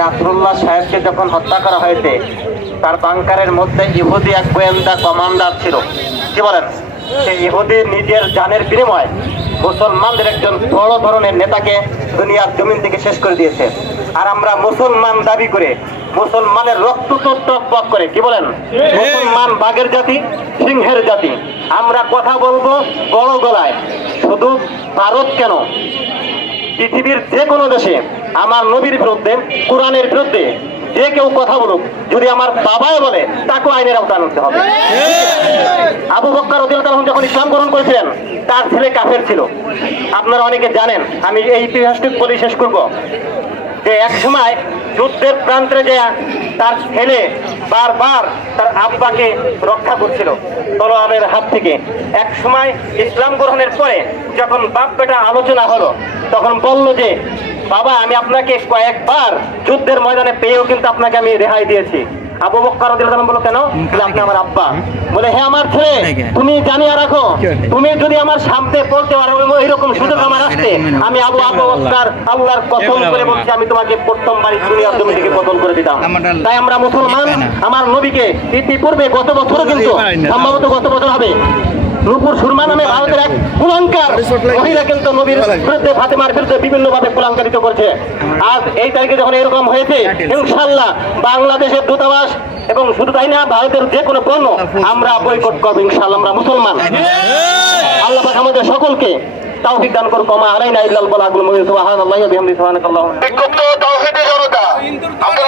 নাসরুল্লাহ সাহেবকে যখন হত্যা করা হয়েছে তার বাংকারের মধ্যে ইহুদি এক গোয়েন্দা কমান্ডার ছিল। কি বলেন? সে ইহুদি নিজের জানের বিনিময় মুসলমানদের একজন বড় ধরনের নেতাকে দুনিয়ার জমিন থেকে শেষ করে দিয়েছে। আর আমরা মুসলমান দাবি করে মুসলমানের রক্ত টক করে কি বলেন? মুসলমান বাঘের জাতি সিংহের জাতি। আমরা কথা বলব বড় গলায়। শুধু ভারত কেন? পৃথিবীর যে কোনো দেশে আমার নবীর বিরুদ্ধে, কোরআনের বিরুদ্ধে যে কেউ কথা বলুক, যদি আমার বাবাই বলে, তাকে আইনের আওতায় আনতে হবে। আবু বক্কর তাআলা যখন ইসলাম গ্রহণ করেছিলেন, তার ছেলে কাফের ছিল। আপনারা অনেকে জানেন, আমি এই ইতিহাসটুক বলে শেষ করব। যে এক সময় যুদ্ধের প্রান্তে যে তার ছেলে বারবার তার আব্বাকে রক্ষা করছিল তলোয়ারের হাত থেকে। এক সময় ইসলাম গ্রহণের পরে যখন বাপ বেটা আলোচনা হলো, তখন বলল যে, বাবা, আমি আপনাকে কয়েকবার যুদ্ধের ময়দানে পেয়েও কিন্তু আপনাকে আমি রেহাই দিয়েছি। আবু বক্কর বলো কেন? আপনি আমার আব্বা। বলে হ্যাঁ আমার ছেলে তুমি জানিয়ে রাখো তুমি যদি আমার সামনে পড়তে পারো এইরকম সুযোগ আমার আসতে আমি আবু আবু বক্কর আল্লাহর কসম করে বলছি আমি তোমাকে প্রথম বাড়ি দুনিয়ার জমি থেকে বদল করে দিতাম। তাই আমরা মুসলমান আমার নবীকে ইতিপূর্বে গত বছর কিন্তু সম্ভবত গত বছর হবে। রূপুর সুরমা নামে ভারতের এক কুলাঙ্কার মহিলা কিন্তু নবীর বিরুদ্ধে ফাতেমার বিরুদ্ধে বিভিন্ন ভাবে কুলাঙ্কারিত করছে। আজ এই তারিখে যখন এরকম হয়েছে ইনশাল্লাহ বাংলাদেশের দূতাবাস এবং শুধু তাই না ভারতের যে কোনো পণ্য আমরা বয়কট করব ইনশাল্লাহ আমরা মুসলমান। আল্লাহ পাক আমাদের সকলকে তৌফিক দান করুক। কমা আলাইনা ইল্লাল বলা বালাগুল মুবিন। সুবহানাল্লাহি ওয়া বিহামদিহি। সুবহানাকাল্লাহুম্মা। বিক্ষুব্ধ তাওহীদের জনতা আমরা